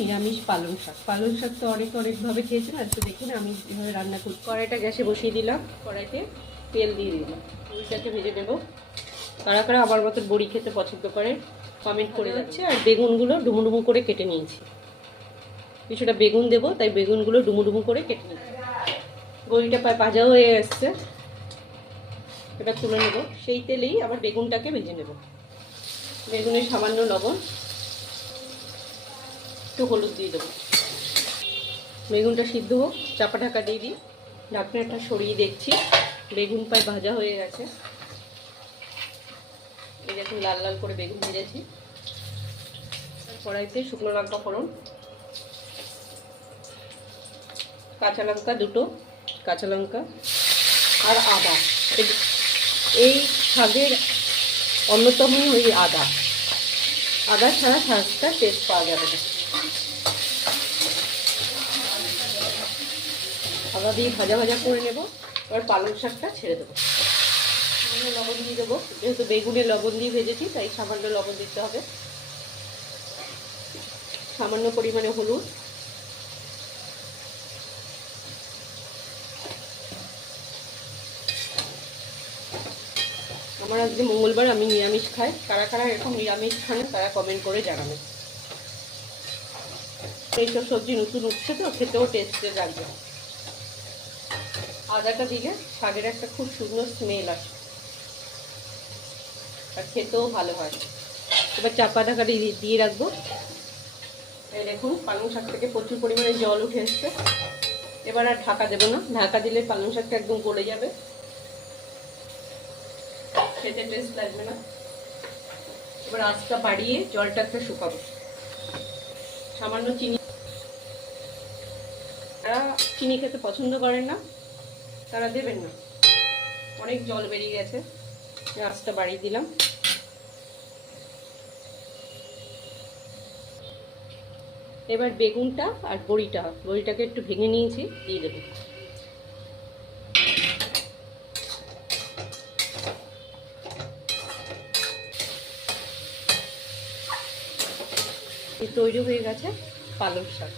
নিরামিষ পালং শাক। পালং শাক তো অনেকভাবে খেয়েছেন, আজকে দেখুন আমি এভাবে রান্না করি। কড়াইটা গ্যাসে বসিয়ে দিলাম, কড়াইতে তেল দিয়ে দিলাম, পুঁইশাককে ভেজে নেব। কারা কারা আমার মতন বড়ি খেতে পছন্দ করে কমেন্ট করে যাচ্ছে। আর বেগুনগুলো ডুমু ডুমু করে কেটে নিয়েছি, কিছুটা বেগুন দেবো তাই বেগুনগুলো ডুমু ডুমু করে কেটে নিয়েছি। বড়িটা প্রায় ভাজা হয়ে আসছে, এটা তুলে নেব। সেই তেলেই আবার বেগুনটাকে ভেজে নেব। বেগুনের সামান্য লবণ, একটু হলুদ দিয়ে দেবো। বেগুনটা সিদ্ধ হোক, চাপা ঢাকা দিয়ে দিই। ঢাকনাটা সরিয়ে দেখছি, বেগুন প্রায় ভাজা হয়ে গেছে। এই দেখুন লাল লাল করে বেগুন ভেজেছি। কড়াইতে শুকনো লঙ্কা ফোড়ন, কাঁচা লঙ্কা দুটো, কাঁচা লঙ্কা আর আদা। এই শাকের অন্যতম ওই আদা ছাড়া শাকটা টেস্ট পাওয়া যাবে না। আদা দিয়ে ভাজা ভাজা করে নেব। এবার পালং শাকটা ছেড়ে দেবো। সামান্য লবণ দিয়ে দেবো, যেহেতু বেগুনে লবণ দিয়ে ভেজেছি তাই সামান্য লবণ দিতে হবে। সামান্য পরিমাণে হলুদ, আমার আজকে মঙ্গলবার, আমি নিরামিষ খাই। কারা কারা এরকম নিরামিষ খান তারা কমেন্ট করে জানাবেন। এইসব সবজি নতুন উঠছে তো খেতেও টেস্টে লাগবে। আদাটা দিলে শাকের একটা খুব সুন্দর স্মেল আসে আর খেতেও ভালো হয়। এবার চাপা ঢাকা দিয়ে রাখবো। এই দেখুন পালং শাক থেকে প্রচুর পরিমাণে জল উঠে এসছে। এবার আর ঢাকা দেবো না, ঢাকা দিলে পালং শাকটা একদম গলে যাবে, খেতে টেস্ট লাগবে না। এবার আঁচটা বাড়িয়ে জলটা একটা শুকাবো। সামান্য চিনি, যারা চিনি খেতে পছন্দ করেন না তারা দেবেন না, অনেক জল বেরিয়ে গেছে। আঁচটা বাড়িয়ে দিলাম। এবার বেগুনটা আর বড়িটাকে একটু ভেঙে নিয়েছি, দিয়ে দেবো। তৈরি হয়ে গেছে পালং শাক।